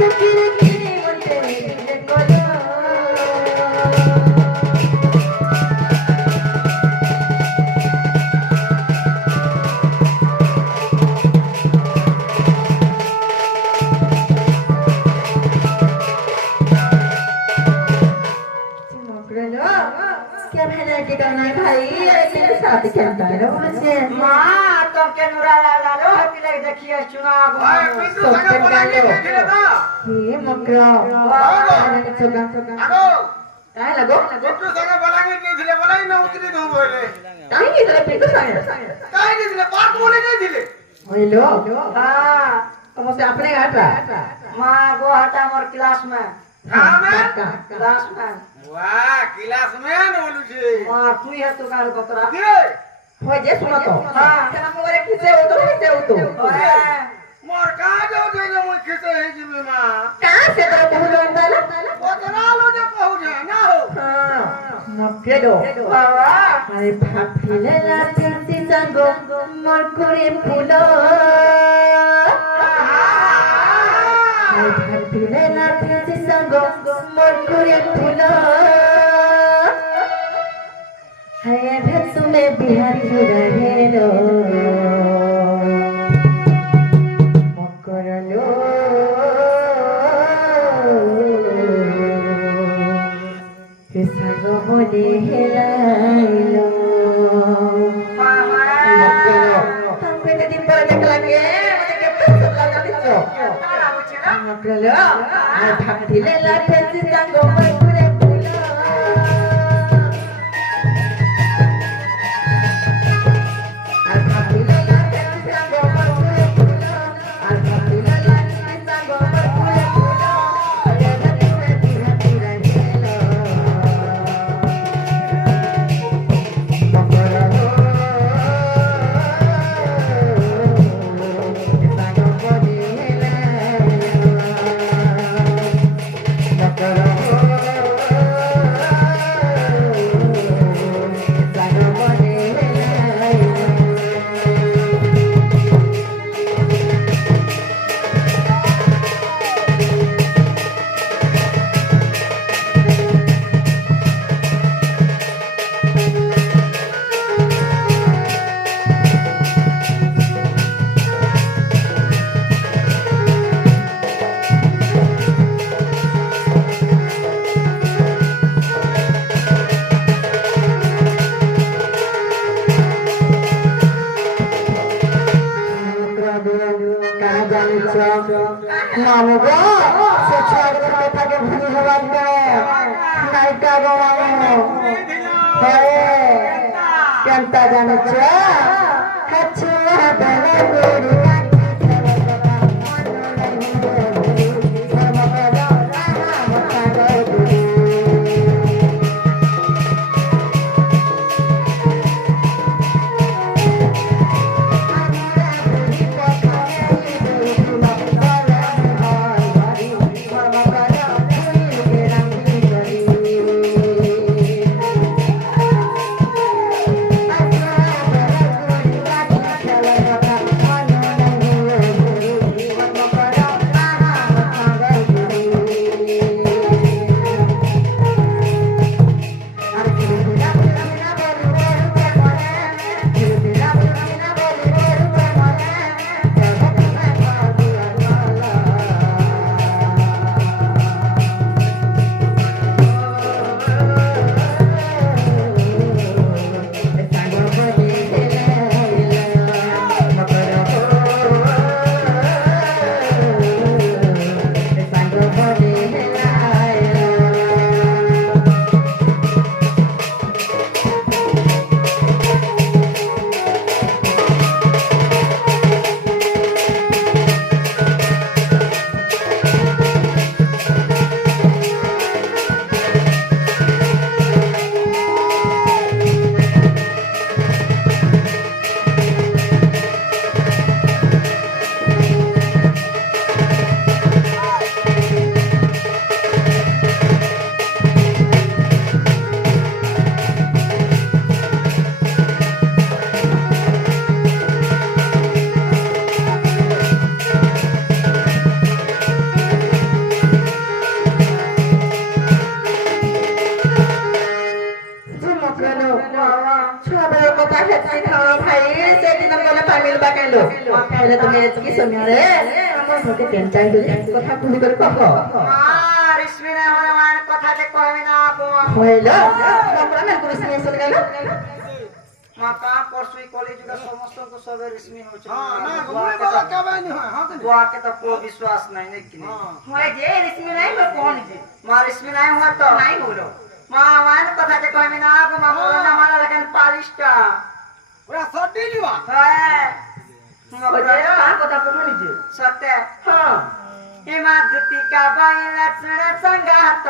সখিরে কি বলতে দিলে কলো क्या भेलाइटी करना है भाई ऐसे के साथ खेलता है लोग मुझे माँ तो के नुरा ला लो हैप्पी लग देखिए चुनाव सब कर डालो ये मकरा अरे चोगा আগো काय लगो একটু সঙ্গে বলাঙ্গে দিয়েছিলে বলাই না উতরি দউ বলে काय की तरह पे तो साया কাই দিয়েছিলে পার্ক বলে দিয়েছিলে हेलो हां तुम से अपने घाटा माँ गो हटा मोर क्लास में হ্যাঁ মে क्लास में वाह क्लासमेन बोलुछे माँ तू ही है तो काल बकरा কি রে हो जे सुनो तो हां तेरा मोरे किसे हो तो अरे মোর কাজ হচ্ছে যে মই খেতে হে জিবি মা कहां से तेरा बहुत होता है ওতনা লো যে कहू যে না हो हां मक्के दो बाबा अरे भातीले लाती संगो मोर करे फूलो अरे भातीले लाती संगो मोर करे फूलो है भेसु में बिहार रहे मकरलो हे संगो बोले हेलाइलो हमको तो दिन पर देख लगे मुझे के सब लगा दियो मकरलो आ भातीले लाती संगो मोर करे फूलो मामू गो से छोड़ के थाके भूल हवात में नायका गो मामू हे केनता जाने छ हछुआ बने गोरी তাহলে তুমি কি সময় রে আমার মুখে টেনশন দিলে কথা খুলি করে কহ মা রিসমি না হলে মার কথাতে কইবি না আপু হইল আমরা না করে সিনে চলে গেল মা কা পরশুই কলেজে সমস্ত সবে রিসমি হচ্ছে হ্যাঁ না ঘুরে বলা কেবানি হয় হ্যাঁ কি বুয়া के तो कोई विश्वास नहीं है कि नहीं হয় যে রিসমি নাই বা কোন যে मां रिसमी नहीं हुआ तो নাই হলো मां मान कथा के कहबी ना आपु मां बोला ना हमारा लगन पालिशटा ওরা সটি লিবা है ওই যে কার কথা তুমি নিজে सत्य হ্যাঁ हिमा धुती का बाई लक्षण संगात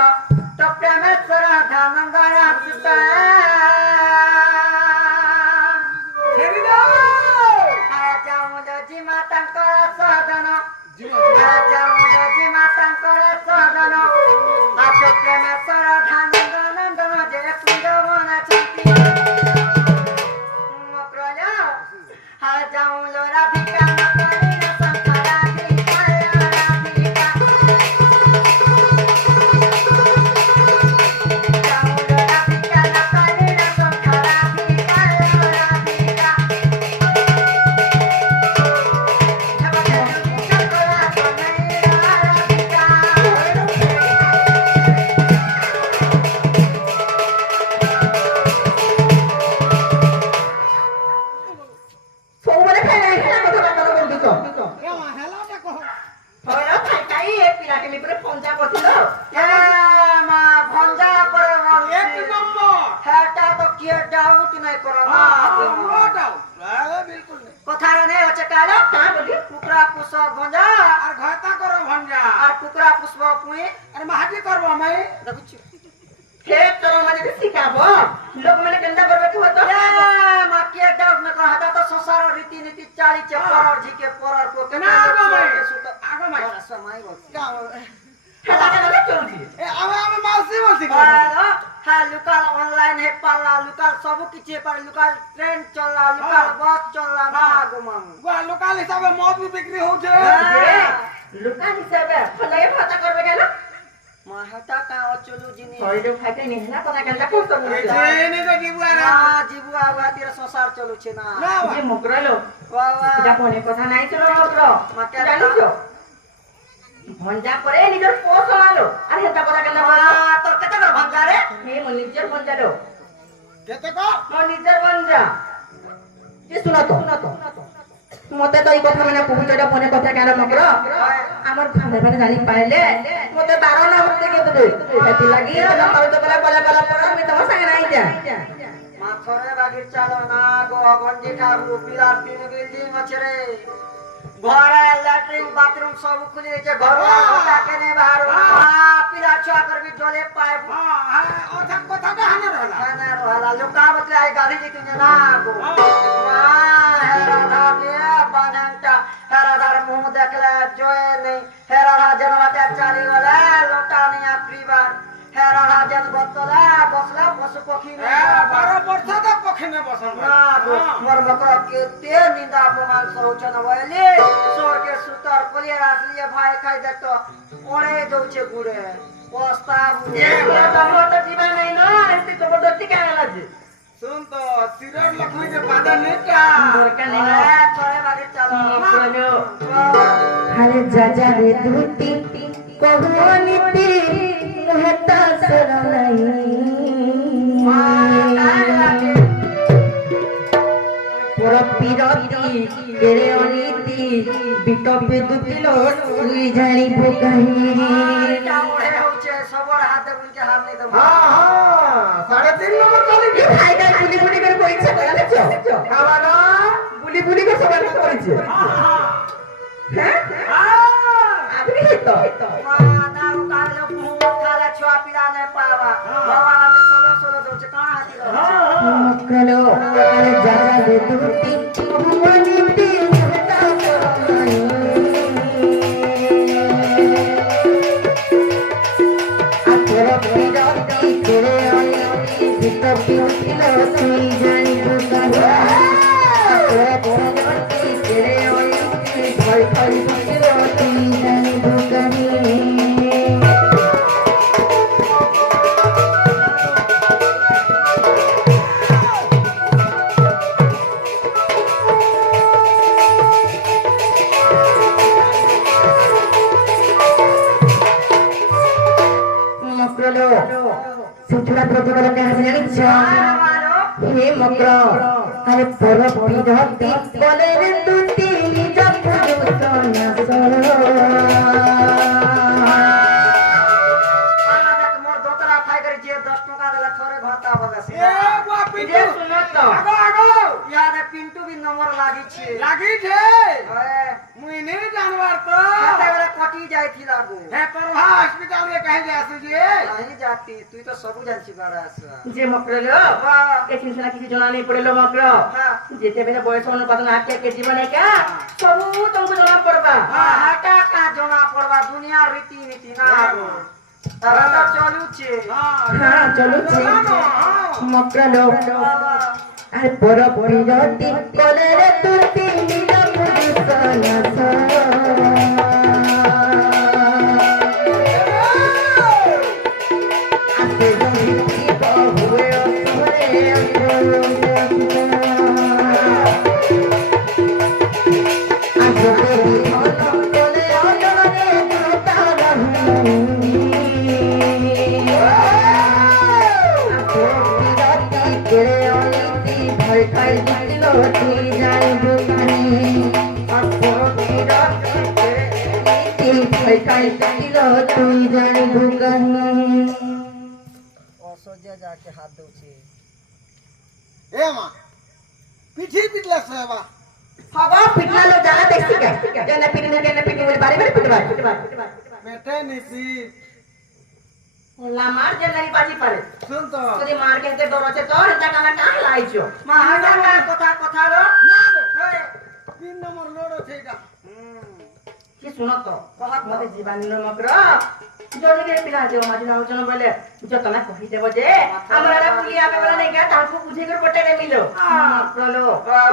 तो प्रेम सराधा नंदरा सुता ছেড়ে দাও आजा मुझे जी माता कर साधन জীবন आजा मुझे जी माता कर साधन आज प्रेम सराधा नंदन जे कुंज मना चंती मकरया आजा मुझे राधिका मकरिना संकरा राधिका ସବୁବେଳେ ଖାଇ ନାହିଁ କଥା କଥା ବলଦି ତ কেমন হেলাটা কহ হইলো খাই খাই এ পিলাকে লিপরে ফোনটা করছিল এক নম্বর হেটা তো কি ডাউট নাই করো না নো ডাউট বিলকুল নেই কথারে নেই আছে কালো তা বলি কুকরা পুষ গঞ্জা আর ঘয়তা করো ভঞ্জা আর কুকরা পুষ্প পুই আর মাহাতি করব আমি দেখুছি হে তোর মানে কি শিখাবো লোক মানে কেনটা করবে তুই তো মা কি ডাউট না কর হাতা তো সংসার রীতি নীতি চালি চে পরর ঝিকে পরর কো কেন না আগো ভাই আগো ভাই সময় বল খেলাটা মানে চলছি এ আমি মাসি বলছি হ্যাঁ লোকাল অনলাইন হে পাল্লা লোকাল সব কিছু পারে লোকাল ট্রেন চললা লোকাল বাস চললা না গো মাম গো লোকাল হিসাবে মদ বি বিক্রি হচ্ছে লুকা হিসাবে ফলাই ভাতা করবে কেন মা হেটা কা অচলু জিনি হইলো খাইতে নি না কথা কেনটা করতে এনে তো দিবুয়ারা মা জিবু আবা তীর সংসার চলুছে না না যে মুকরালো বাবা এটা কোনে কথা নাই চলো মুকর মাকে জানিছো ভঞ্জা করে নিজের পোষ আলো আর হেটা কথা কেনটা মা বলছো তোর কত করে ভাঙ্গারে হে মন নিজের ভঞ্জালো কেতে কো মন নিজের ভঞ্জা কি শুনো তো মতে তো এই কথা মানে কবিতাটা মনে কথা কেন মকর আমার ঘরে মানে জানি পাইলে মতে 12 না হতে কে দেবে এতি লাগি না পারো তো বলা বলা পর আমি তোমার সঙ্গে নাই যা মা থরে বাগির চালো না গো গঞ্জি ঠাকুর পিলার তিন বিল্ডিং আছে রে ঘরে ল্যাট্রিন বাথরুম সব খুলে গেছে ঘর তাকে নে বাহার পিলা ছোয়া করবি জলে পাইপ হ্যাঁ ওটা কথাটা হানা রহলা খানা রহলা লোকা বতলে আই গাধি জিতু না গো মা হেরা ধাকে বানাংটা হেরা ধার মুহ দেখলে জয় নেই হেরা ধার জনবাতে চালি গলে লোটা নিয়া প্রিবার হেরা ধার জন বতলা বসলা পশু পক্ষী এ 12 বর্ষ তো পক্ষে বসন না গো মোর মকর কেতে নিন্দা অপমান সরোচন বলে সোরকে সুতর কলিয়া আসলিয়ে ভাই খাই দেখত ওড়ে দউছে গুড়ে বস্তা বুঝে তোমার তো দিবা নাই না এতে জবরদস্তি কেন লাগে শুন তো সিরর লক্ষ্মী যে বাদা নেটা দরকার নেই না থরে বাগে চালো মুকরালো আরে যা রে দুটি কহনিতে মোহতা সরনাই পর পিরতি তেরে অনীতি বিটপে দুতিলো তুই জানিব কাহিনী ওড়ে হচ্ছে সবর হাতে বুঝে হাত নেই দেব হ্যাঁ 3.5 নম্বর চলে কি ফায়দা বুলি বুলি করে কইছে কইছো খাওয়ানো বুলি বুলি করে সবাই কইছে হ্যাঁ আপনি তো মা দারু কালো ভূত খালা ছোয়া পিলা নে পাওয়া বাবা আমি সোলো সোলো দউছে কাঁ হাতি দউছে মকলো আরে যা রে দুটি কহনিতে মোহতা সরনাই আপর পিরতি তেরে অনীতি বিটপে দুতিলো তুই জানিব কাহিনী তেরে অনীতি ভয় ভয় দুতিলো তুই জানিব কাহিনী প্রতিকার কেন জানিস আরে বলো হে মক্র আরে পর বিরতি বলে রে তুই নিজ পুজো না আমাদের মোর দোতরা খাই করে যে 10 টাকা দিলে থরে ঘরটা বলেছে এ বুয়া যে পিন্টু শুনো তো আগো আগো ইয়ারে পিন্টু বি নম্বর লাগিছে লাগিছে ওয়ে মুই নেই জানবার তো সেটাবেলে কটি যাইছিল গো হে তোর হসপিটাল রে কাহে যে আসে যে नहीं जाती तू तो सब जानছি बड़ा सा যে মক্র লো এ চিন্তা কিছু জানা নেই পড়লো মক্র हां যেতে বেলে বয়স অনুপাত না কে জীবনে কা সবু তোমাকে জানা পড়বা हां हटा का जोना पड़वा दुनिया रीति नीति ना गो तब तो चलू छे হ্যাঁ চলো মক্র লোক আরে পর বিরতি বলে রে তুই নিজ পুজো না তুই জানি ভুকানি असोजे जाके हाथ दो छे এ মা পিঠি পিটলা সেবা বাবা পিটলা লো জানা দেখছি কে কেন পিটনি বলে বারে বারে পিটবা বেটে নিছি ওলা মার যে নাই বাজি পারে শুন তো যদি মার কেতে ডর আছে তো এটা কানা কাহ লাইছো मा हटा का কথা रो না গো ओए 3 নম্বর লোড আছে এটা কি শুনো তো কহাত মতে জীবানী মক্র জরুরি পিলা যে মাঝি আলোচনা বলে যত না কহি দেব যে আমরা পুলি আবে বলে নাই গা তারপর বুঝে করে পটে মিলো মক্র লো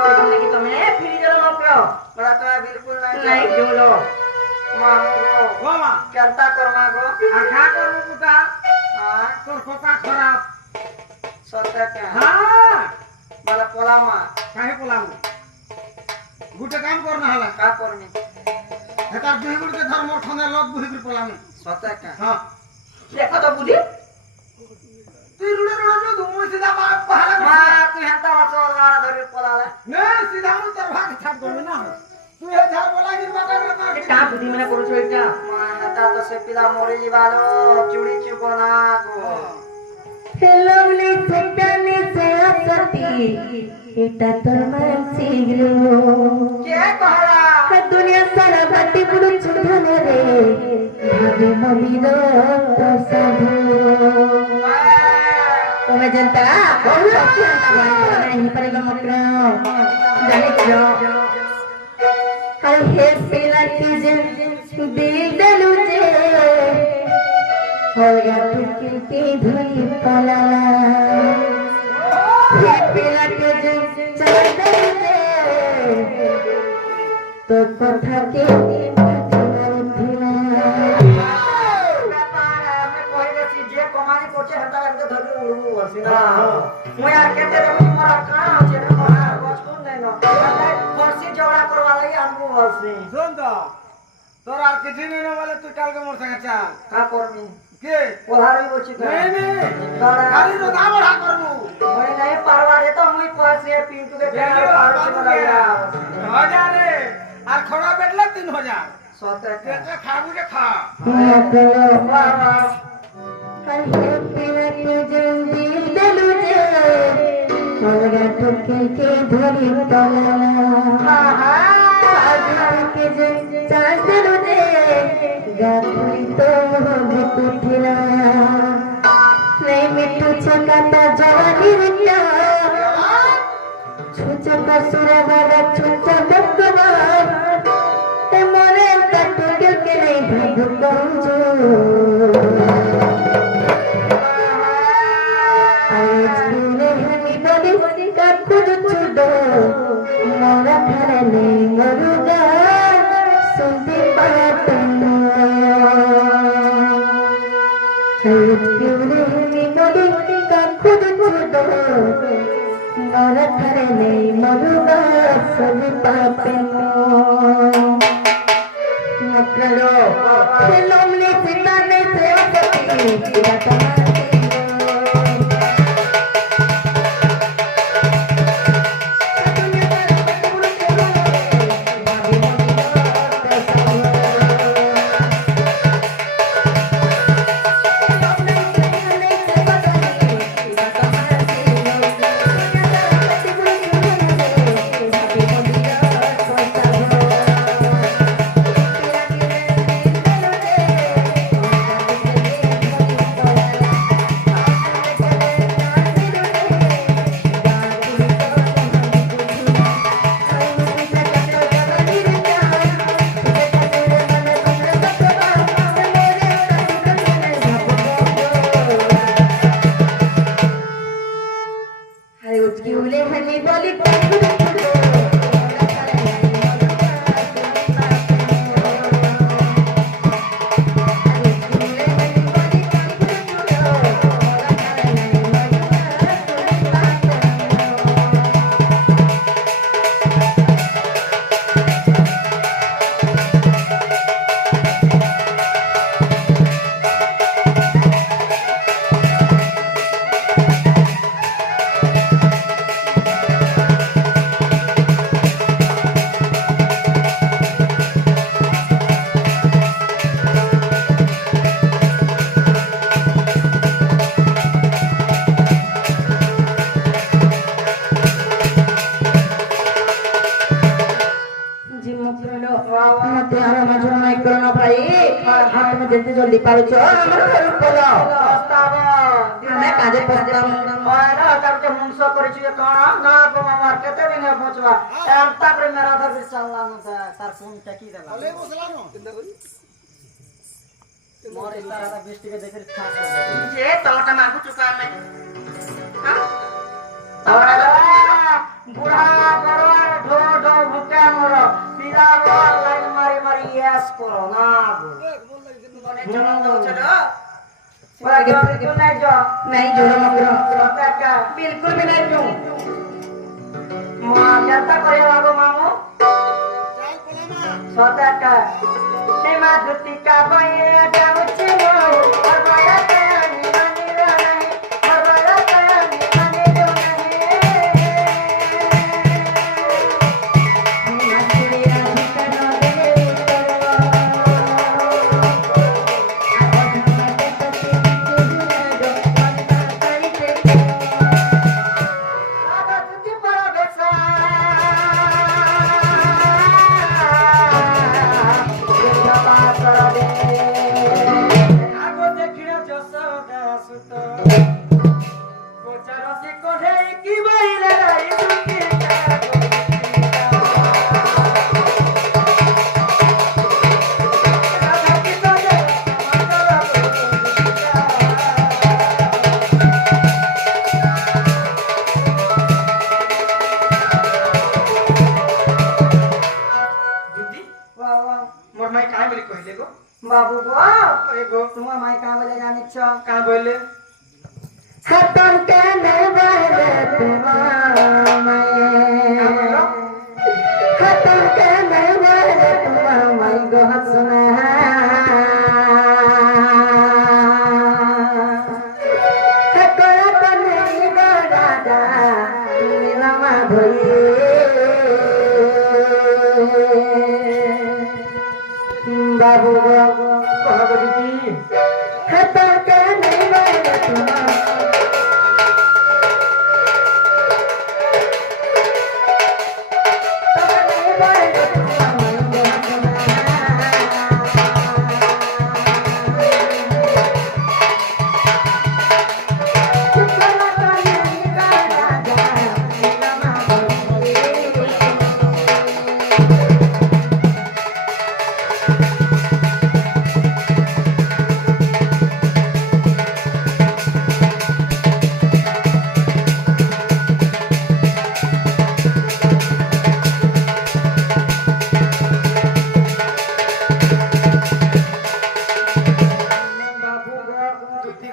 সেখানে কি তুমি ফিরি গেল মক্র बड़ा तो बिल्कुल नहीं নাই জুলো मामो ও মা কেনতা করমা গো আর খা করবো পুতা हां তোর কথা খারাপ সত্যা কে হ্যাঁ বলা পোলামা কাহে বলাম গুটে কাম কর না হলা का করনি হেতার দুই গুড়কে ধর্ম ঠনে লোক বুঝি করে পলাম সত্যা কে হ্যাঁ দেখো তো বুঝি তুই রুড়ে রুড়ে ধুমু সিধা মা পাহাড়ে মা তুই হেনতা বছর মারা ধরে পোলালে নে সিধা মু তোর ভাগ ছাড় করবি না তুই হে ঝাড় বলা নির্বা করে তোর কা বুদ্ধি মানে করছো এটা মা হেনতা তো সে পিলা মরে যাবালো চুড়ি চুপনা গো হেলমলি সেটানে সে আসতি এটা তোর মানসিলো কে কহলা দুনিয়া সারা বাটি পুরো ছুধনে রে ভাবে মমির প্রসাদ তুমি জানতা কোন শক্তি আনতা বান্ধা नहीं पड़ेगा मक्र जाने क्यों हर हे पिला की जिन दिल दलू जे हो गया तू की धुई पला हे पिला की जिन चल दलू जे तो कथा के যে কমানি করছে হেনতা একদম ধরে উড়ু বসি না মুই আর কেতে দেখি মোর কান আছে রে মা কষ্ট নাই না ফরসি জোড়া করবা লাগি আনবো বসি শুন তো তোর আর কিছু নেই না বলে তুই কালকে মোর সঙ্গে চল কা করবি কে পোলারই বসি তো নেই নেই দাঁড়া খালি রোদা বড়া করবো মুই নাই পারবা রে তো মুই কইছি পিন্টুকে কেন পারছি না লাগা 1000 আর খড়া বেটলে 3000 সত্যি কেটে খাবু যে খা हर हे पिला की जिन दिल दलू जे हो गया तू की धुई पला के जिन चल दलू जे गाथुई तो हो कुठिला नहीं मिठू छकाता जवानी रिया छुचा कसुरा बाबा छुचा बकवा ते मोरे तटू के नहीं भागो जो आज तूने हमें बड़ी का खुद छुड़ो मोरा घर नहीं मरुगा सुनती बात आज तूने हमें बड़ी का खुद छुड़ो मोरा घर नहीं मरुगा सुनती बात मकरो खेलों में सितारे से ହଁ তুমি ଯେତେ ଜଲ୍ଦି ପାରୁଛ ଆମର ଘରକୁ ପଳାଅ ପ୍ରସ୍ତାବ ଆମେ କାଜେ ପ୍ରସ୍ତାବ ওরা কালকে মুংস করেছিল কোন না বাবা আমার কেতে দিনে পৌঁছবা আর তারপরে মেরা ধরে চালানো তার ফোন টাকি দেলা বলে বসলাম মোর ইস্তারাটা বৃষ্টিকে দেখে ছাপ করে যে তলটা মাগু চুকা আমি তাওরা বুড়া বড় ঢো ঢো ভুকা মোর পিলা বড় লাইন মারি মারি ইয়াস করো না গো মনে জন্য দউছ দ ওরা জলদি তো নাই যা नहीं जोड़ो मकरो টাকা बिल्कुल भी नहीं क्यों মা কেতা করে লাগো মামু চাল পোলামা সদাকা সীমা ধুতিকা বয়ে যাচ্ছে মো আর বয়া তানি মানি নাই আর বয়া তানি মানি আগো দেখিনা যশোদা সুত গোচারসি কোঠে কি বাইরে রাই সুকি বুদ্ধি মোর মাই কাই বলি কইলে গো বাবু গো কই গো তোমার মাই কা বলে জানিছ কা বললে खत्म कहने वाले तुम्हारे खत्म कहने वाले तुम्हारे को हंसना कोई तो नहीं गो दादा नीलमा भोई बाबू কহব দিদি खत्म कहने वाले तुम्हारे দুতি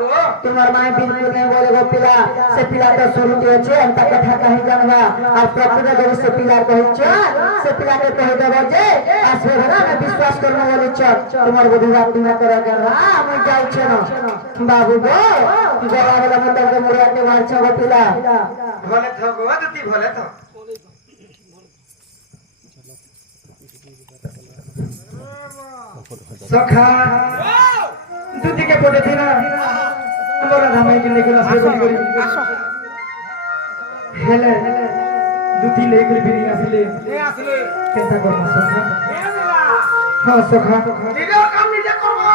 গো তোমার মায় বিলকুল নেই বলে গো পিলা সে পিলাটা শুরু হয়েছে এমতা কথা কাহি জানবা আর প্রকৃত যদি সে পিলা কহিছ সে পিলাকে কহি দেব যে আসবে ঘরে আমি বিশ্বাস করব বলিছ তোমার বুঝিবা তুমি করে গেল আমি যাইছ না বাবু গো গলা গলা মত তো মরিয়াতে মারছ গো পিলা ভলে থ গো দুতি ভলে থ সখা দুতিকে পড়েছি না আমরা ধামাইকে লেগে আসবে বলি করি হেলে দুতি লেগে করে ফিরে আসলে এ আসলে কেনটা করব সখা এ দিলা হ্যাঁ সখা নিজের কাম নিজে করবা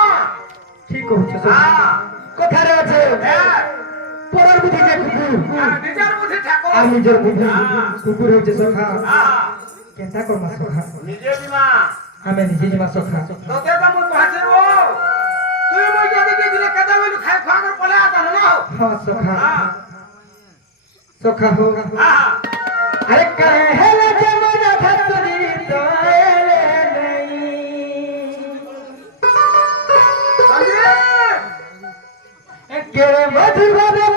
ঠিক কইছো হ্যাঁ কথারে আছে হ্যাঁ পরের বুদ্ধি যে কুকুর নিজের বুদ্ধি ঠাকুর আর নিজের বুদ্ধি কুকুর হচ্ছে সখা হ্যাঁ কেনটা করমা সখা নিজে দিমা আমি নিজে যমা সখা তোকে তো মুই কহাছে ও তুই মই যদি কি দিলে কাদা বলি খাই খা করে পলে আতা না হ্যাঁ সখা হ্যাঁ সখা হো হ্যাঁ अरे कहे जमाना खतरी तो एले नहीं संजय के मधुर